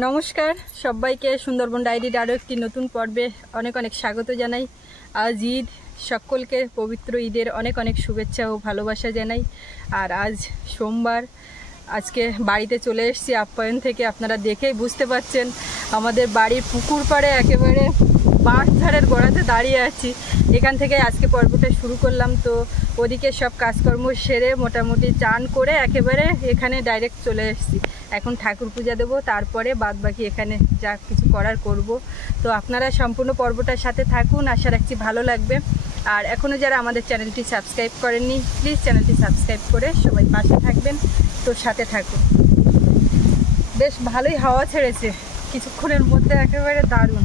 নমস্কার সবাইকে সুন্দরবন ডায়েরির আরও একটি নতুন পর্বে অনেক অনেক স্বাগত জানাই। আজ ঈদ, সকলকে পবিত্র ঈদের অনেক অনেক শুভেচ্ছা ও ভালোবাসা জানাই। আর আজ সোমবার, আজকে বাড়িতে চলে এসেছি আপ্যায়ন থেকে। আপনারা দেখেই বুঝতে পারছেন আমাদের বাড়ির পুকুর পাড়ে একেবারে বাঁশঝাড়ের গোড়াতে দাঁড়িয়ে আছি। এখান থেকে আজকে পর্বটা শুরু করলাম। তো ওদিকে সব কাজকর্ম সেরে মোটামুটি চান করে একেবারে এখানে ডাইরেক্ট চলে এসেছি। এখন ঠাকুর পূজা দেবো, তারপরে বাদ বাকি এখানে যা কিছু করার করব। তো আপনারা সম্পূর্ণ পর্বটার সাথে থাকুন, আশা রাখছি ভালো লাগবে। আর এখনও যারা আমাদের চ্যানেলটি সাবস্ক্রাইব করেননি, প্লিজ চ্যানেলটি সাবস্ক্রাইব করে সবাই পাশে থাকবেন। তো সাথে থাকুন। বেশ ভালোই হাওয়া ছেড়েছে কিছুক্ষণের মধ্যে, একেবারে দারুণ।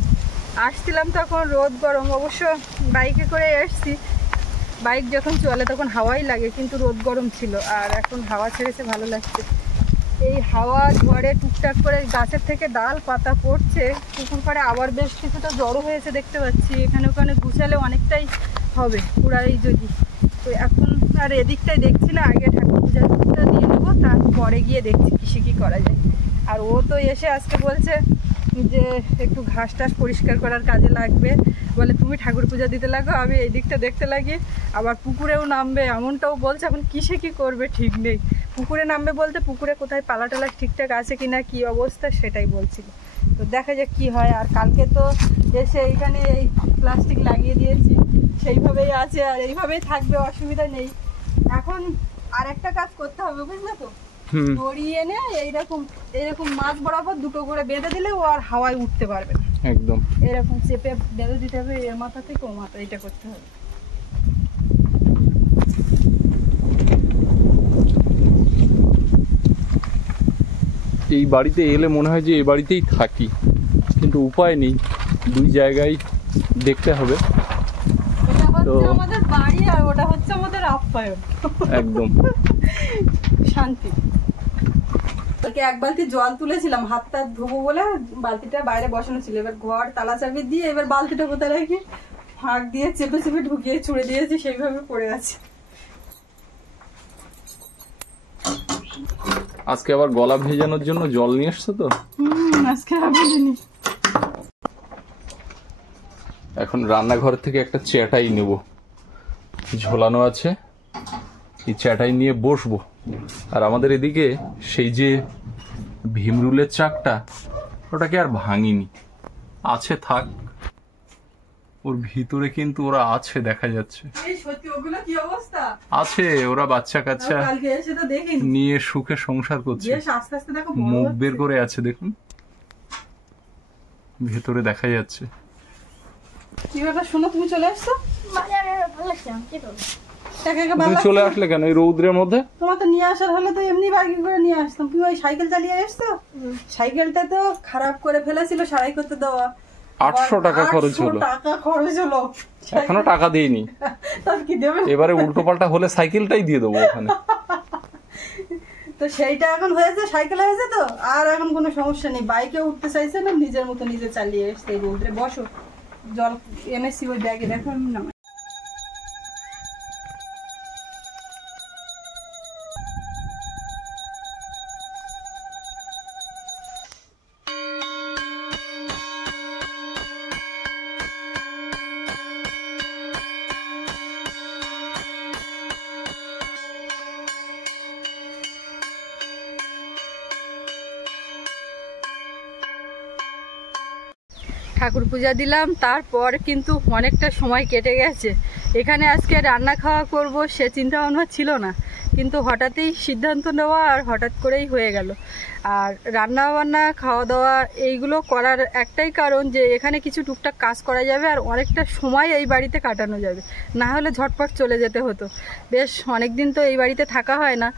আসছিলাম তখন রোদ গরম, অবশ্য বাইকে করে এসছি। বাইক যখন চলে তখন হাওয়াই লাগে, কিন্তু রোদ গরম ছিল। আর এখন হাওয়া ছেড়েছে, ভালো লাগছে। এই হাওয়া ঝড়ে টুকটাক করে গাছের থেকে ডাল পাতা পড়ছে। পুকুর পাড়ে আবার বেশ কিছুটা জড়ো হয়েছে দেখতে পাচ্ছি। এখানে ওখানে গুছালে অনেকটাই হবে পুরাই যদি। তো এখন আর এদিকটাই দেখছি না, আগে ঠাকুর পূজাটা দিয়ে নেবো, তারপরে গিয়ে দেখছি কিসে কী করা যায়। আর ও তো এসে আজকে বলছে যে একটু ঘাস টাস পরিষ্কার করার কাজে লাগবে, বলে তুমি ঠাকুর পূজা দিতে লাগো, আমি এই দিকটা দেখতে লাগি। আবার পুকুরেও নামবে এমনটাও বলছে। এখন কিসে কি করবে ঠিক নেই। পুকুরে নামবে বলতে পুকুরে কোথায় পালা টালা ঠিকঠাক আছে কিনা, কি অবস্থা সেটাই বলছিল। তো দেখা যাক কি হয়। আর কালকে তো এসে এইখানে এই প্লাস্টিক লাগিয়ে দিয়েছি, সেইভাবেই আছে আর এইভাবেই থাকবে, অসুবিধা নেই। এখন আর একটা কাজ করতে হবে, বুঝলে তো, দড়ি এনে এইরকম মাছ বরাবর দুটো করে বেঁধে দিলে ও আর হাওয়ায় উঠতে পারবে না। একদম এরকম চেপে বেঁধে দিতে হবে, এর মাথা থেকে ও মাথা, এটা করতে হবে। এই বাড়িতে এলে মনে হয় যে এই বাড়িতেই থাকি, কিন্তু উপায় নেই, দুই জায়গায় দেখতে হবে। তো আমাদের বাড়ি আর ওটা হচ্ছে আমাদের আপ্যায়ন, একদম শান্তি। কালকে এক বালতি জল তুলেছিলাম, হাতটা ধোবো বলে বালতিটা বাইরে বসানো ছিল। এবার ঘর তালা চাবি দিয়ে এবার বালতিটা কোথায় রাখি, ফাঁক দিয়ে চেপে চেপে ঢুকিয়ে ছুড়ে দিয়েছি, সেইভাবে পড়ে আছে। আজকে আবার গলা ভেজানোর জন্য জল নিয়ে এসছো তো? আজকে ভেজিনি। এখন রান্নাঘর থেকে একটা চ্যাটাই নেব, ঝোলানো আছে, এই চ্যাটাই নিয়ে বসবো। আর আমাদের এদিকে সেই যে ভীমরুলের চাকটা, ওটাকে আর ভাঙিনি, আছে থাক। ওর ভিতরে কিন্তু ওরা আছে, দেখা যাচ্ছে আছে। ওরা বাচ্চা কাচ্চা নিয়ে সুখে সংসার করছে, মুখ বের করে আছে, দেখুন ভেতরে দেখা যাচ্ছে। কি ব্যাপার শোনো, তুমি চলে আসছো? চলে আসলে কেন এই রৌদ্রের মধ্যে? তোমার তো নিয়ে আসার হলে তো এমনি বাইকে করে নিয়ে আসতাম। তুমি ওই সাইকেল চালিয়ে এসছো, সাইকেলটা তো খারাপ করে ফেলেছিল, সারাই করতে দেওয়া 800 টাকা খরচ হলো। এখনো টাকা দিইনি, এবারে উল্টো পাল্টা হলে সাইকেলটাই দিয়ে দেবো ওখানে। তো সেইটা এখন হয়েছে, সাইকেল হয়েছে, তো আর এখন কোনো সমস্যা নেই। বাইকে উঠতে চাইছে না, নিজের মতো নিজে চালিয়ে এসছে। এই রোদ্রে বসো, জল এনেছি ওই ব্যাগে, দেখো না। ঠাকুর পূজা দিলাম, তারপর কিন্তু অনেকটা সময় কেটে গেছে। এখানে আজকে রান্না খাওয়া করব সে চিন্তা ভাবনা ছিল না, কিন্তু হঠাৎই সিদ্ধান্ত নেওয়া আর হঠাৎ করেই হয়ে গেল। আর রান্না বান্না খাওয়া দাওয়া এইগুলো করার একটাই কারণ যে এখানে কিছু টুকটাক কাজ করা যাবে আর অনেকটা সময় এই বাড়িতে কাটানো যাবে। না হলে ঝটপট চলে যেতে হতো। বেশ অনেক দিন তো এই বাড়িতে থাকা হয় না,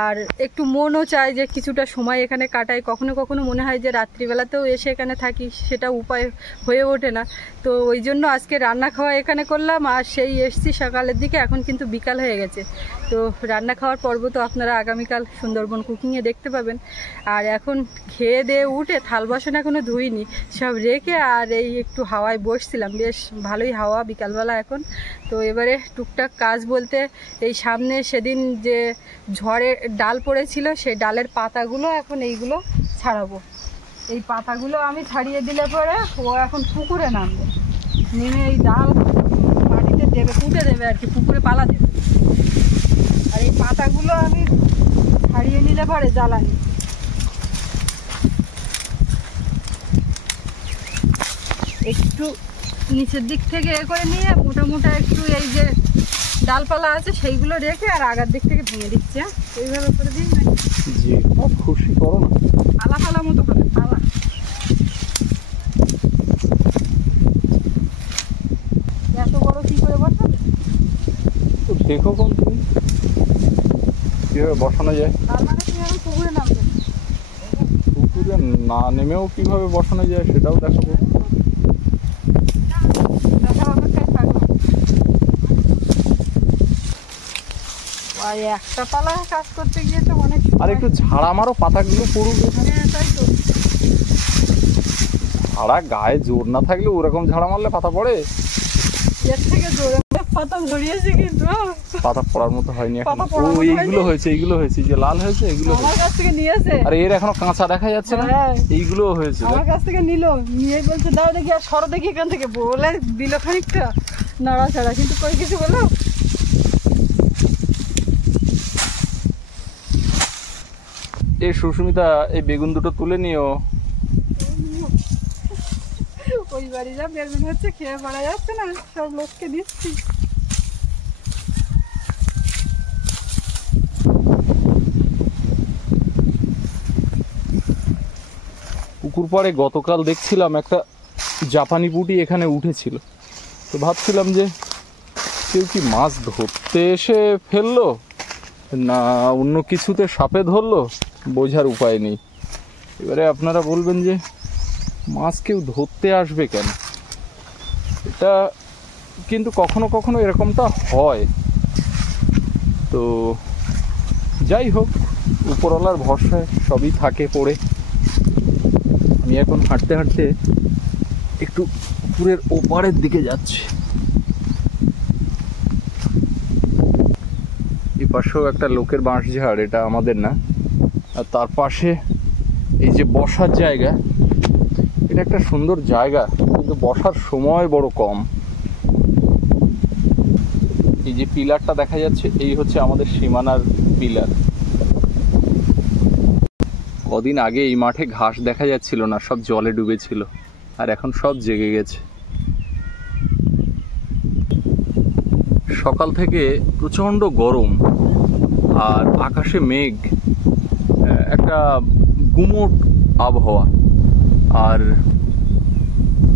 আর একটু মনও চায় যে কিছুটা সময় এখানে কাটাই। কখনো কখনো মনে হয় যে রাত্রিবেলাতেও এসে এখানে থাকি, সেটা উপায় হয়ে ওঠে না। তো ওই জন্য আজকে রান্না খাওয়া এখানে করলাম। আর সেই এসছি সকালের দিকে, এখন কিন্তু বিকাল হয়ে গেছে। তো রান্না খাওয়ার পর্ব তো আপনারা আগামীকাল সুন্দরবন কুকিংয়ে দেখতে পাবেন। আর এখন খেয়ে দিয়ে উঠে থাল বাসন এখনও ধুইনি, সব রেখে আর এই একটু হাওয়ায় বসছিলাম। বেশ ভালোই হাওয়া বিকালবেলা এখন। তো এবারে টুকটাক কাজ বলতে এই সামনে সেদিন যে ঝড়ে ডাল পড়েছিল, সেই ডালের পাতাগুলো এখন এইগুলো ছাড়াবো। এই পাতাগুলো আমি ছাড়িয়ে দিলে পরে ও এখন পুকুরে নামবে, নেমে এই ডাল মাটিতে দেবে, পুঁতে দেবে আর কি, পুকুরে পালা দেবে। আর এই পাতাগুলো আমি ছাড়িয়ে নিলে পরে জ্বালানি। একটু নিচের দিক থেকে এ করে নিয়ে মোটা মোটা একটু এই যে ডালপালা আছে সেইগুলো রেখে আর আগার দিক থেকে ভেঙে দিচ্ছে। এইভাবে করে দিই না, জি খুশি করো না, পালা পালা মতো হবে, পালা। এত বড় কি করে বসাবে? তো দেখো কোন তুমি কিভাবে বসানো যায়। তার মানে তুমি এখন পুকুরে নামবে? পুকুরে না নেমেও কিভাবে বসানো যায় সেটাও দেখাবো। একটা পালা কাজ করতে গিয়ে তো অনেক, আর একটু ঝাড়া মারো, পাতাগুলো পড়ুক এখানে। তাই তো। ঝাড়া গায়ে জোর না থাকলে ওরকম ঝাড়া মারলে পাতা পড়ে। এর থেকে জোরে পাতা ধরিয়েছে কিন্তু পাতা পড়ার মতো হয়নি এখন। পাতা পড়ার মতো এইগুলো হয়েছে, এইগুলো হয়েছে, যে লাল হয়েছে এগুলো আমার কাছ থেকে নিয়েছে। আর এর এখনো কাঁচা দেখা যাচ্ছে না, হ্যাঁ। এইগুলো হয়েছে। আমার কাছ থেকে নিল, নিয়ে বলছে দাও দেখি, আর সরো দেখি এখান থেকে, বলে দিল খানিকটা নাড়াচাড়া, কিন্তু কই কিছু বলো। এই সুস্মিতা, এই বেগুন দুটো তুলে নিও। ওই বাড়ি যা বেগুন হচ্ছে খেয়ে পড়া যাচ্ছে না, সব লোককে দিচ্ছি। পুকুর পাড়ে গতকাল দেখছিলাম একটা জাপানি পুঁটি এখানে উঠেছিল, তো ভাবছিলাম যে কেউ কি মাছ ধরতে এসে ফেললো না অন্য কিছুতে সাপে ধরলো, বোঝার উপায় নেই। এবারে আপনারা বলবেন যে মাছ কেউ ধরতে আসবে কেন, এটা কিন্তু কখনো কখনো এরকমটা হয়। তো যাই হোক, উপরওয়ালার ভরসায় সবই থাকে পড়ে। আমি এখন হাঁটতে হাঁটতে একটু পুকুরের ওপারের দিকে যাচ্ছি। এই পাশেও একটা লোকের বাঁশঝাড়, এটা আমাদের না। আর তার পাশে এই যে বসার জায়গা, এটা একটা সুন্দর জায়গা, কিন্তু বসার সময় বড় কম। এই যে পিলারটা দেখা যাচ্ছে, এই হচ্ছে আমাদের সীমানার পিলার। কদিন আগে এই মাঠে ঘাস দেখা যাচ্ছিল না, সব জলে ডুবেছিল, আর এখন সব জেগে গেছে। সকাল থেকে প্রচণ্ড গরম, আর আকাশে মেঘ, একটা গুমোট আবহাওয়া, আর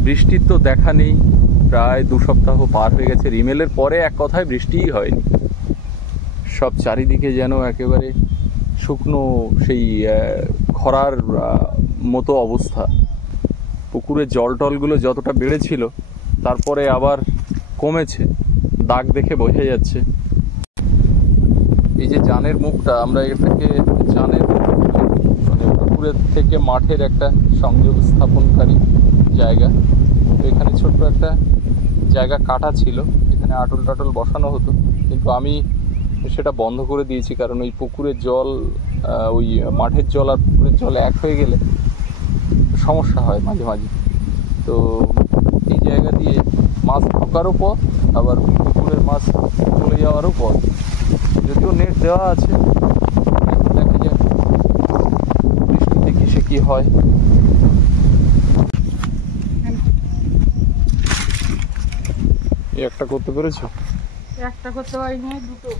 বৃষ্টির তো দেখা নেই। প্রায় 2 সপ্তাহ পার হয়ে গেছে, রিমেলের পরে এক কথায় বৃষ্টিই হয়নি। সব চারিদিকে যেন একেবারে শুকনো, সেই খরার মতো অবস্থা। পুকুরের জল টলগুলো যতটা বেড়েছিল তারপরে আবার কমেছে, দাগ দেখে বোঝা যাচ্ছে। এই যে জানের মুখটা, আমরা এটাকে জানের মানে পুকুরের থেকে মাঠের একটা সংযোগ স্থাপনকারী জায়গা। তো এখানে ছোট্ট একটা জায়গা কাটা ছিল, এখানে আটল টাটল বসানো হতো, কিন্তু আমি সেটা বন্ধ করে দিয়েছি, কারণ ওই পুকুরের জল, ওই মাঠের জল আর পুকুরের জল এক হয়ে গেলে সমস্যা হয় মাঝে মাঝে। তো এই জায়গা দিয়ে মাছ ঢোকারও পথ, আবার পুকুরের মাছ চলে যাওয়ারও পথ। যদিও নেট দেওয়া আছে, দেখা যায় বৃষ্টিতে কিসে কি হয়। একটা করতে পেরেছো? একটা করতে পারিনি, দুটো।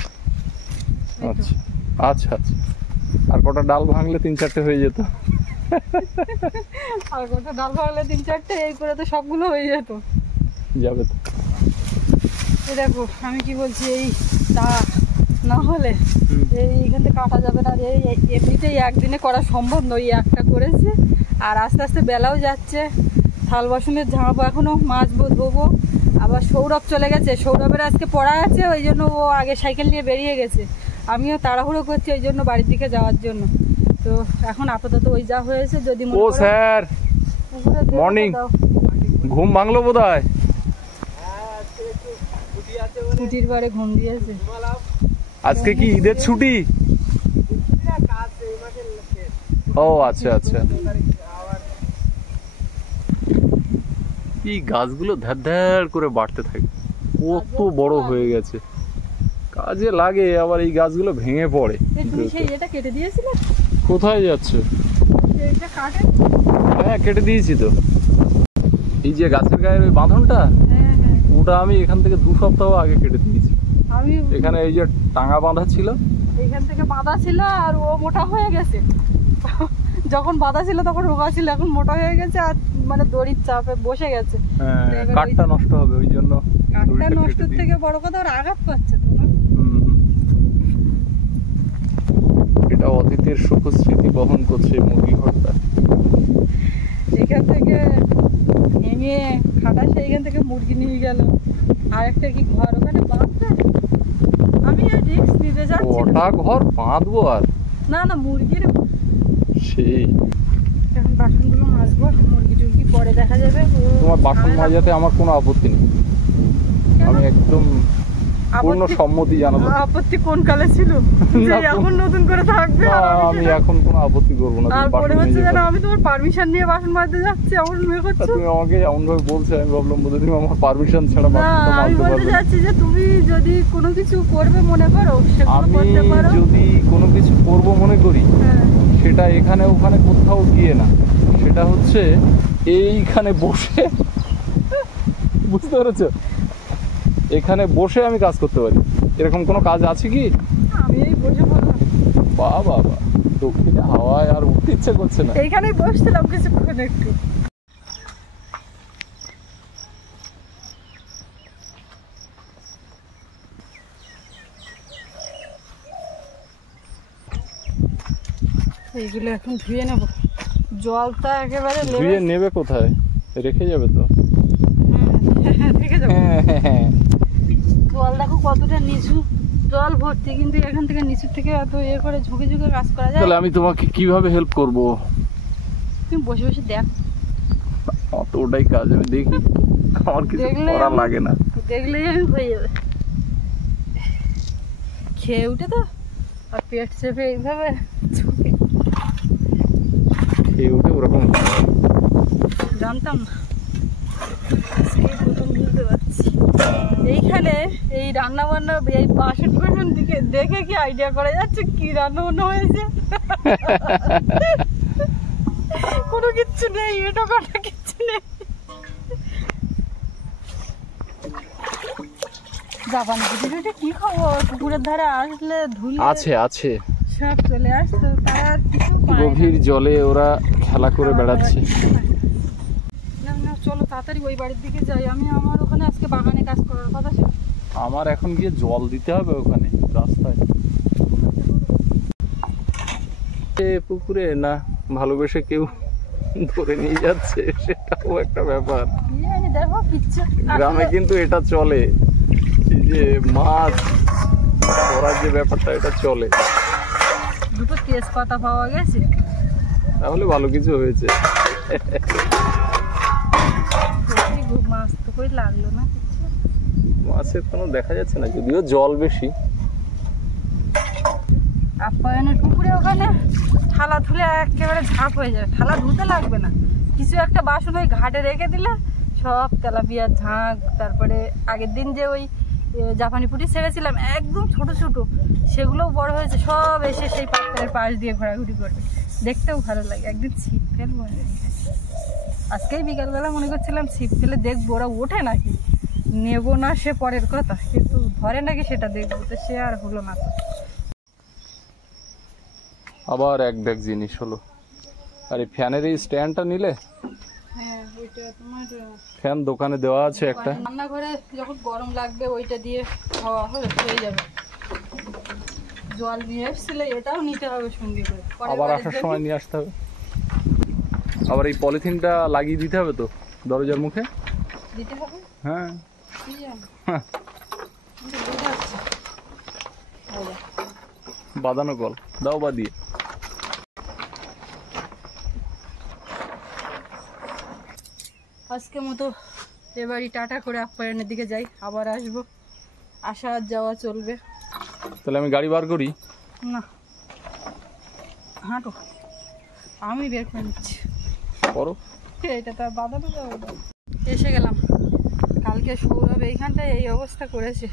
আচ্ছা আচ্ছা আচ্ছা, আর কটা ডাল ভাঙলে 3-4টে হয়ে যেত। আর কটা ডাল ভাঙলে 3-4টে, এই করে তো সবগুলো হয়ে যেত। যাবে তো। এই দেখো আমি কি বলছি, এই তা না হলে এইখান থেকে কাটা যাবে না। এই এমনিতেই একদিনে করা সম্ভব নয়, একটা করেছি। আর আস্তে আস্তে বেলাও যাচ্ছে, থাল বাসনের ঝাঁপো, এখনও মাজবো, ধোবো। আবার সৌরভ চলে গেছে, সৌরভের আজকে পড়া আছে, ওই জন্য ও আগে সাইকেল নিয়ে বেরিয়ে গেছে। আমিও তাড়াহুড়ো করছি ওই জন্য বাড়ির দিকে যাওয়ার জন্য। তো এখন আপাতত ওই যা হয়েছে, যদি ও স্যার মর্নিং, ঘুম ভাঙলো বোধহয়। ছুটির পরে ঘুম দিয়েছে। আজকে কি ঈদের ছুটি? ও আচ্ছা আচ্ছা। দেখি গাছগুলো ধ্যার ধ্যার করে বাড়তে থাকে, কত বড় হয়ে গেছে। কাজে লাগে, আবার এই গাছগুলো ভেঙে পড়ে। তুমি সেই এটা কেটে দিয়েছিলে? কোথায় যাচ্ছে? এটা কাটে? হ্যাঁ কেটে দিয়েছি তো। এই যে গাছের গায়ের ওই বাঁধনটা, হ্যাঁ হ্যাঁ, ওটা আমি এখান থেকে 2 সপ্তাহ আগে কেটে দিয়েছি। আমি এখানে এই যে টাঙা বাঁধা ছিল, এখান থেকে বাঁধা ছিল আর ও মোটা হয়ে গেছে। যখন বাঁধা ছিল তখন রোগা ছিল, এখন মোটা হয়ে গেছে আর মানে দড়ির চাপে বসে গেছে। হ্যাঁ, কাঠটা নষ্ট হবে ওই জন্য। কাঠটা নষ্ট থেকে বড় কথা ওর আঘাত পাচ্ছে তো না। এটা অতীতের সুখ স্মৃতি বহন করছে মুরগি ঘরটা। এখান থেকে ভেঙে খাটা সেইখান থেকে মুরগি নিয়ে গেল, আর একটা কি ঘর ওখানে বাঁধবে। আমি আর রিস্ক নিতে যাচ্ছি না। ওটা ঘর বাঁধবো আর না না, মুরগির সেই। এখন বাসনগুলো মাজবো, মুরগি টুরগি পরে দেখা যাবে। তোমার বাসন মাজাতে আমার কোনো আপত্তি নেই, আমি একদম পূর্ণ সম্মতি জানাবো। আপত্তি কোন কালে ছিল যে এখন নতুন করে থাকবে? আমি এখন কোনো আপত্তি করবো না। আর মনে হচ্ছে যেন আমি তোমার পারমিশন নিয়ে বাসন মাজতে যাচ্ছি, এমন মনে করছো। তুমি আমাকে এমন ভাবে বলছো, আমি ভাবলাম বোধহয় তুমি আমার পারমিশন ছাড়া না, বাসনটা আমি মাজতে বলতে পারবে। যাচ্ছি যে তুমি যদি কোনো কিছু করবে মনে করো সেগুলো আমি করতে পারো। যদি কোনো কিছু করব মনে করি, হ্যাঁ, সেটা এখানে ওখানে কোথাও গিয়ে না, সেটা হচ্ছে এইখানে বসে, বুঝতে পেরেছো? এখানে বসে আমি কাজ করতে পারি। এরকম কোনো কাজ আছে কি? আমি এই বসে পড়লাম, বাবা চোখ থেকে হাওয়ায় আর উঠতে ইচ্ছে করছে না। এইখানেই বসছিলাম কিছুক্ষণ একটু। এইগুলো এখন ধুয়ে নেবো। জলটা একেবারে ধুয়ে নেবে কোথায়? রেখে যাবে তো? রেখে যাবো। জল দেখো কতটা নিচু, জল ভর্তি, কিন্তু এখান থেকে নিচু থেকে এত ইয়ে করে ঝুঁকে ঝুঁকে কাজ করা যায়। তাহলে আমি তোমাকে কিভাবে হেল্প করব? তুমি বসে বসে দেখ, অত ওটাই কাজ, আমি দেখি, আমার কিছু করা লাগে না। দেখলেই আমি হয়ে যাবে। খেয়ে উঠে তো আর পেট চেপে এইভাবে খেয়ে উঠে ওরকম জানতাম না, সেই প্রথম বুঝতে পারছি। এইখানে এই রান্না বান্না, এই বাসন বাসন দিকে দেখে কি আইডিয়া করা যাচ্ছে কি রান্না বান্না হয়েছে। কোনো কিচ্ছু নেই, এটা কাটা কিচ্ছু নেই। জাপানি পিঠে কি খবর? পুকুরের ধারে আসলে ধুলে আছে আছে সব চলে আসতো, তারা আর কিছু পায় না। গভীর জলে ওরা খেলা করে বেড়াচ্ছে। না না, চলো তাড়াতাড়ি ওই বাড়ির দিকে যাই। আমার ওখানে আজকে বাগানে কাজ করার কথা ছিল। আমার এখন গিয়ে জল দিতে হবে ওখানে রাস্তায়। পুকুরে না ভালোবেসে কেউ ধরে নিয়ে যাচ্ছে, সেটাও একটা ব্যাপার। দেখো কিচ্ছু গ্রামে কিন্তু এটা চলে, এই যে মাছ ধরার যে ব্যাপারটা, এটা চলে। দুটো তেজপাতা পাওয়া গেছে, তাহলে ভালো কিছু হয়েছে। মাছ তো কই লাগলো না কিছু। মাছের কোনো দেখা যাচ্ছে না, যদিও জল বেশি। আপ্যায়নের পুকুরে ওখানে থালা ধুলে একেবারে ঝাঁপ হয়ে যাবে। থালা ধুতে লাগবে না, কিছু একটা বাসন ওই ঘাটে রেখে দিলে সব তেলাপিয়ার ঝাঁক, তারপরে আগের দিন যে ওই জাপানি পুঁটি ছেড়েছিলাম একদম ছোট ছোট, সেগুলোও বড় হয়েছে, সব এসে সেই পাত্রের পাশ দিয়ে ঘোরাঘুরি করবে, দেখতেও ভালো লাগে। একদিন ছিপ ফেলবো, আজকেই বিকালবেলা মনে করছিলাম ছিপ ফেলে দেখবো ওরা ওঠে নাকি, নেবো না সে পরের কথা, কিন্তু ধরে নাকি সেটা দেখবো, তো সে আর হলো না। আবার এক ব্যাগ জিনিস হলো। আর এই ফ্যানের এই স্ট্যান্ডটা নিলে? হ্যাঁ, ওইটা তোমার ফ্যান দোকানে দেওয়া আছে একটা। রান্নাঘরে যখন গরম লাগবে ওইটা দিয়ে খাওয়া হয়ে যাবে। জল নিয়ে এসেছিলে, এটাও নিতে হবে সঙ্গে করে, আবার আসার সময় নিয়ে আসতে হবে। আবার এই পলিথিনটা লাগিয়ে দিতে হবে তো দরজার মুখে। দিতে হবে। হ্যাঁ, কি জানো? বাঁধানো কল দাও বা দিয়ে। আজকে মতো এবারই টাটা করে আপ্যায়নের দিকে যাই, আবার আসবো, আসা আর যাওয়া চলবে। তাহলে আমি গাড়ি বার করি? না, হাঁটো, আমি বের করে নিচ্ছি। করো। এটা তো আর বাঁধানো যাবে না। এসে গেলাম। কালকে সৌরভ এইখানটায় এই অবস্থা করেছে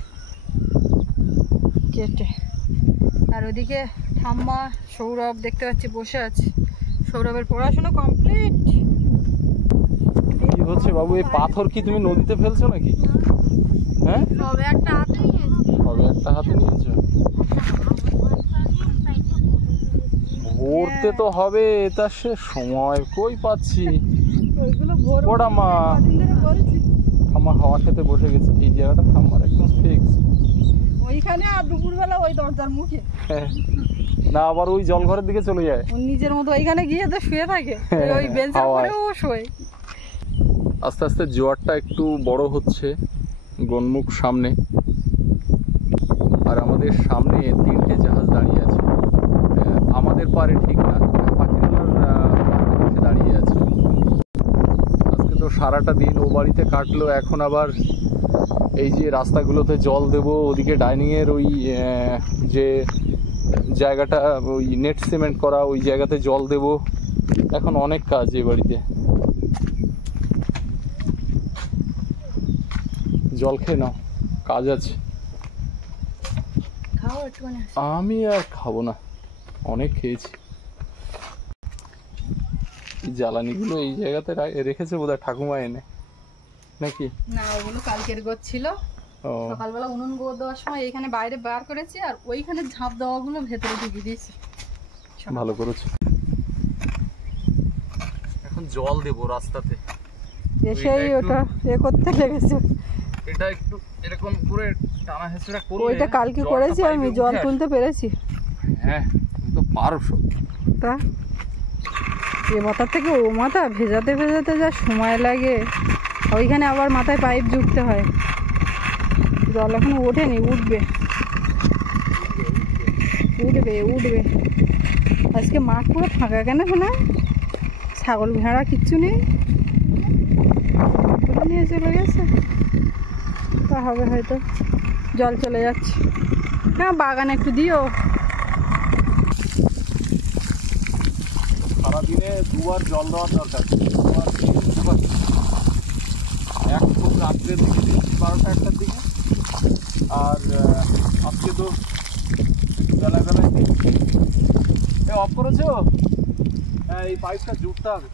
কেটে, আর ওদিকে ঠাম্মা সৌরভ দেখতে পাচ্ছি বসে আছে। সৌরভের পড়াশোনা কমপ্লিট। কি হচ্ছে বাবু, এই পাথর কি তুমি নদীতে ফেলছো নাকি? হ্যাঁ, সবে একটা হাতে নিয়েছি। সবে একটা হাতে নিয়েছো? ভরতে তো হবে, তা সে সময় কই পাচ্ছি। ওইগুলো ভোর ওটা মা কদিন ধরে করেছি। ঠাম্মা হাওয়া খেতে বসে গেছে। এই জায়গাটা ঠাম্মার একদম ফিক্স। ওইখানে আর দুপুরবেলা ওই দরজার মুখে না, আবার ওই জলঘরের দিকে চলে যায়। ও নিজের মতো ওইখানে গিয়ে তো শুয়ে থাকে, ওই বেঞ্চের হাওয়ায়। উপরেও শোয়। আস্তে আস্তে জোয়ারটা একটু বড় হচ্ছে, গনমুখ সামনে। আর আমাদের সামনে 3টে জাহাজ দাঁড়িয়ে আছে। আমাদের পারে ঠিক না, পাখিরালার পাশে দাঁড়িয়ে আছে। আজকে তো সারাটা দিন ও বাড়িতে কাটলো। এখন আবার এই যে রাস্তাগুলোতে জল দেবো, ওদিকে ডাইনিংয়ের ওই যে জায়গাটা ওই নেট সিমেন্ট করা, ওই জায়গাতে জল দেব। এখন অনেক কাজ এই বাড়িতে। জল খেয়ে নাও, কাজ আছে। খাও একটুখানি। আমি আর খাবো না, অনেক খেয়েছি। এই জ্বালানিগুলো এই জায়গাতে রেখেছে বোধহয় ঠাকুমা এনে, নাকি? না, ওগুলো কালকের গোছ ছিল। ও, সকালবেলা উনুন গোদ দেওয়ার সময় এইখানে বাইরে বার করেছি, আর ওইখানে ঝাঁপ দেওয়াগুলো ভেতরে ঢুকিয়ে দিয়েছি। ভালো করেছো। এখন জল দেবো রাস্তাতে। এসেই ওটা করতে লেগেছে। এটা একটু এরকম করে টানা হেঁচড়া করলে ওইটা কালকে করেছি আমি, জল তুলতে পেরেছি। হ্যাঁ, তুমি তো পারো সব। তা এ মাথার থেকে ও মাথা ভেজাতে ভেজাতে যা সময় লাগে, ওইখানে আবার মাথায় পাইপ জুড়তে হয়। জল এখনো ওঠেনি, উঠবে উঠবে উঠবে। আজকে মাঠ পুরো ফাঁকা কেন শোনা? ছাগল ভেড়া কিচ্ছু নেই, নিয়ে চলে গেছে। তা হবে হয়তো, জল চলে যাচ্ছে। হ্যাঁ, বাগানে একটু দিও। সারাদিনে 2বার জল দেওয়ার দরকার। এক খুব রাত্রের দিকে দিয়েছি 12টা 1টার দিকে, আর আজকে তো বেলায় বেলায় দিচ্ছি। অফ করেছো? হ্যাঁ, এই পাইপটা জুড়তে হবে।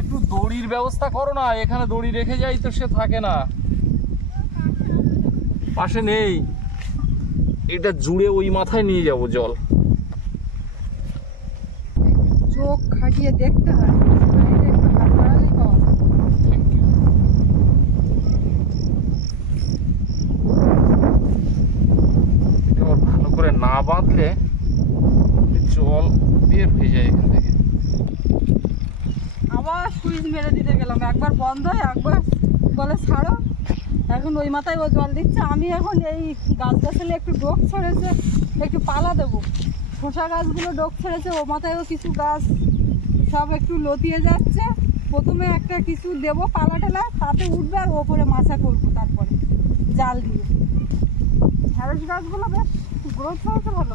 একটু দড়ির ব্যবস্থা করো না, এখানে দড়ি রেখে যাই তো সে থাকে না, পাশে নেই। এটা জুড়ে ওই মাথায় নিয়ে যাব জল। চোখ খাটিয়ে দেখতে হয়, একটু হাত বাড়ালেই পাওয়া যায়। এবার ভালো করে না বাঁধলে জল বের হয়ে যায় এখান থেকে। আবার সুইচ মেরে দিতে গেলাম, একবার বন্ধ হয়, একবার বলে ছাড়ো। এখন ওই মাথায় ও জল দিচ্ছে। আমি এখন এই গাছ গাছালে একটু ডোক ছেড়েছে, একটু পালা দেবো। শসা গাছগুলো ডোক ছেড়েছে, ও মাথায়ও কিছু গাছ সব একটু লতিয়ে যাচ্ছে। প্রথমে একটা কিছু দেবো পালা টেলা, তাতে উঠবে, আর ওপরে মাছা করবো তারপরে জাল দিয়ে। ঢেঁড়স গাছগুলো বেশ গ্রোথ হয়েছে ভালো।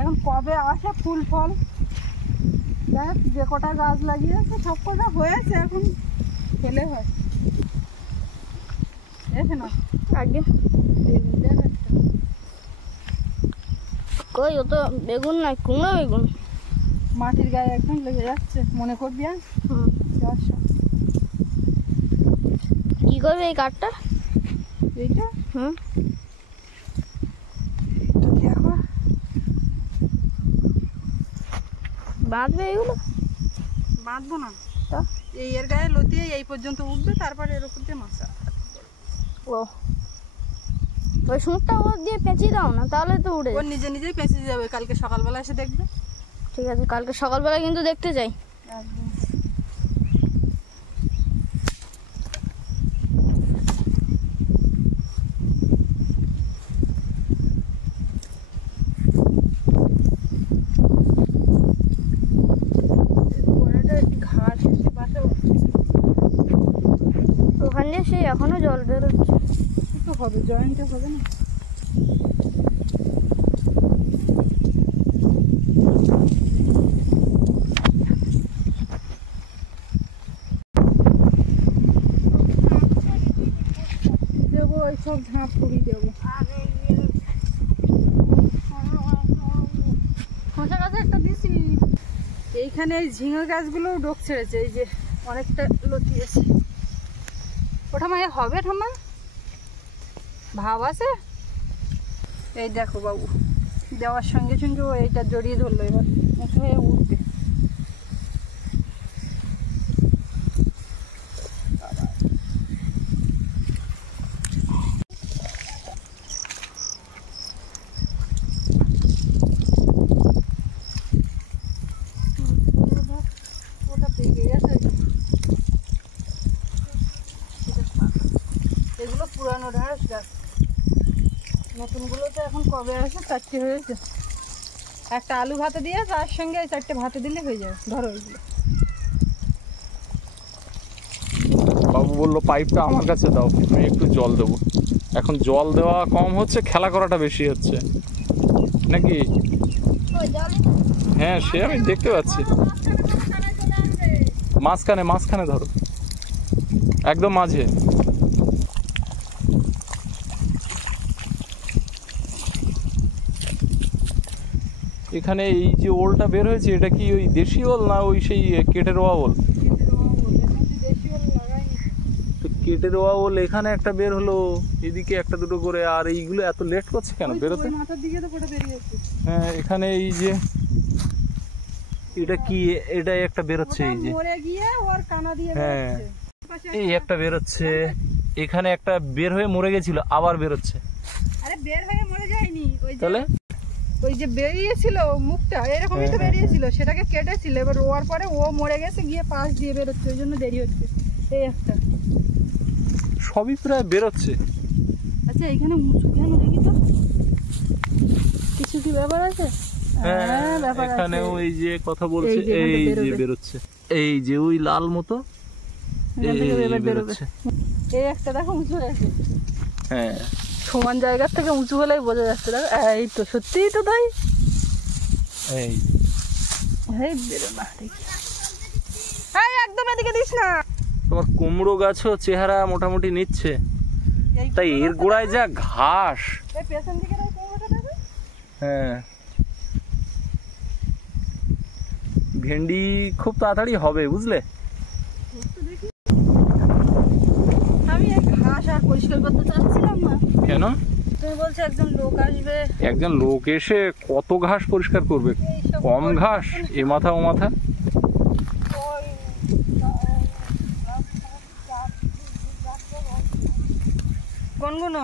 এখন কবে আসে ফুল ফল, দেখ যে কটা গাছ লাগিয়েছে সব কটা হয়েছে, এখন খেলে হয়। দেখে না আগে কই, ও তো বেগুন না, কুমড়ো বেগুন। মাটির গায়ে একদম লেগে যাচ্ছে, মনে করবি। আর কি করবে এই কাঠটা? এইটা দেখো, বাঁধবে এগুলো? বাঁধবো না, এই এর গায়ে লতিয়ে এই পর্যন্ত উঠবে, তারপরে এর উপর দিয়ে মাছা। ও, ওই সুঁটটা ওর দিয়ে পেঁচিয়ে দাও না, তাহলে তো উড়ে ও নিজে নিজেই পেঁচে যাবে। কালকে সকালবেলা এসে দেখবে। ঠিক আছে, কালকে সকালবেলা কিন্তু দেখতে যাই। একদম। ঘাস এসে বাসা ওখান দিয়ে সেই এখনো জল বেরোচ্ছে। তো হবে, জয়েন্টে হবে না। একটা দিছি। এইখানে এই ঝিঙে গাছগুলো ডোক ছেড়েছে, এই যে অনেকটা লতিয়েছে। ও ঠাম্মা এ হবে ঠাম্মা? ভাব আছে? এই দেখো বাবু, দেওয়ার সঙ্গে সঙ্গে ও এইটা জড়িয়ে ধরলো, এবার উঁচু হয়ে উঠবে। ওটা পেকে গেছে। এগুলো পুরানো ঢেঁড়স গাছ, নতুনগুলো তো এখন কবে আসে, 4টে হয়েছে। একটা আলু ভাতে দিয়ে তার সঙ্গে 4টে ভাতে দিলে হয়ে যাবে। ধরো এগুলো। বাবু বললো পাইপটা আমার কাছে দাও, আমি একটু জল দেবো। এখন জল দেওয়া কম হচ্ছে, খেলা করাটা বেশি হচ্ছে নাকি? ওই জলই তো। হ্যাঁ সে আমি দেখতে পাচ্ছি। মাঝখানে মাঝখানে ধরো, একদম মাঝে। এখানে এই যে ওলটা বের হয়েছে, এটা কি ওই দেশি ওল না ওই সেই কেটে রোয়া ওল? তো কেটে রোয়া ওল এখানে একটা বের হলো, এদিকে একটা দুটো করে, আর এইগুলো এত লেট করছে কেন বেরোতে? হ্যাঁ এখানে এই যে এটা কি, এটা একটা বেরোচ্ছে, এই যে হ্যাঁ এই একটা বেরোচ্ছে, এখানে একটা বের হয়ে মরে গেছিল আবার বেরোচ্ছে। আরে বের হয়ে মরে যায়নি, ওই যে তাহলে ওই যে বেরিয়েছিল মুখটা এরকমই তো বেরিয়েছিল, সেটাকে কেটেছিল, এবার রোয়ার পরে ও মরে গেছে, গিয়ে পাশ দিয়ে বেরোচ্ছে, ওই জন্য দেরি হচ্ছে। এই একটা সবই প্রায় বেরোচ্ছে। আচ্ছা এখানে উঁচু কেন দেখি তো, কিছু কি ব্যাপার আছে? হ্যাঁ ব্যাপার আছে। এখানে ওই যে কথা বলছে, এই যে এই যে বেরোবে। বেরোচ্ছে, এই যে ওই লাল মতো এখান থেকে এই এবার বেরোবে। বেরোচ্ছে। এই একটা দেখো উঁচু হয়েছে, হ্যাঁ সমান জায়গার থেকে উঁচু হলেই বোঝা যাচ্ছে। দেখো এই তো, সত্যিই তো তাই। এই এই বেরো না দেখি, এই একদম এদিকে দিস না। তোমার কুমড়ো গাছও চেহারা মোটামুটি নিচ্ছে, এই তাই এর গোড়ায় যা ঘাস। এই পেছন দিকে দাও কুমড়োটা দেখো। হ্যাঁ ভেন্ডি খুব তাড়াতাড়ি হবে বুঝলে। আমি এই ঘাস আর পরিষ্কার করতে চাচ্ছিলাম না, কেন? তুমি বলছো একজন লোক আসবে, একজন লোক এসে কত ঘাস পরিষ্কার করবে? এইসব কম ঘাস, এ মাথা ও মাথা। কোনগুলো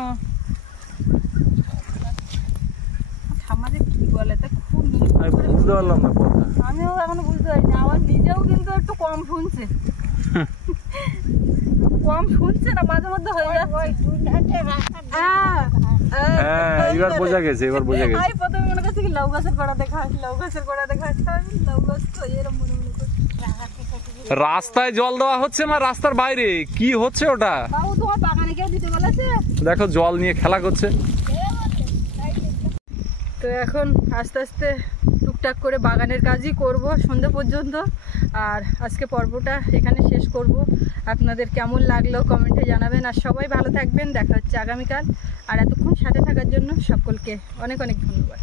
ঠাম্মা যে কি বলে তা খুব আমি বুঝতে পারলাম না কথা। আমিও এখনো বুঝতে পারিনি, আমার নিজেও কিন্তু একটু কম শুনছে। কম শুনছে না, মাঝে মধ্যে হয়ে যাচ্ছে। হ্যাঁ এবার বোঝা গেছে, এবার বোঝা গেছে। আমি প্রথমে মনে করছি কি লাউ গাছের গোড়াতে ঘাস, লাউ গাছের গোড়াতে ঘাস, লাউ গাছ তো এরকম মনে মনে করছি। রাস্তায় জল দেওয়া হচ্ছে না রাস্তার বাইরে, কি হচ্ছে ওটা? বাবু তোমার বাগানে কেউ দিতে বলেছে? দেখো জল নিয়ে খেলা করছে। তো এখন আস্তে আস্তে টুকটাক করে বাগানের কাজই করব সন্ধ্যা পর্যন্ত। আর আজকে পর্বটা এখানে শেষ করব। আপনাদের কেমন লাগলো কমেন্টে জানাবেন, আর সবাই ভালো থাকবেন। দেখা হচ্ছে আগামীকাল। আর এতক্ষণ সাথে থাকার জন্য সকলকে অনেক অনেক ধন্যবাদ।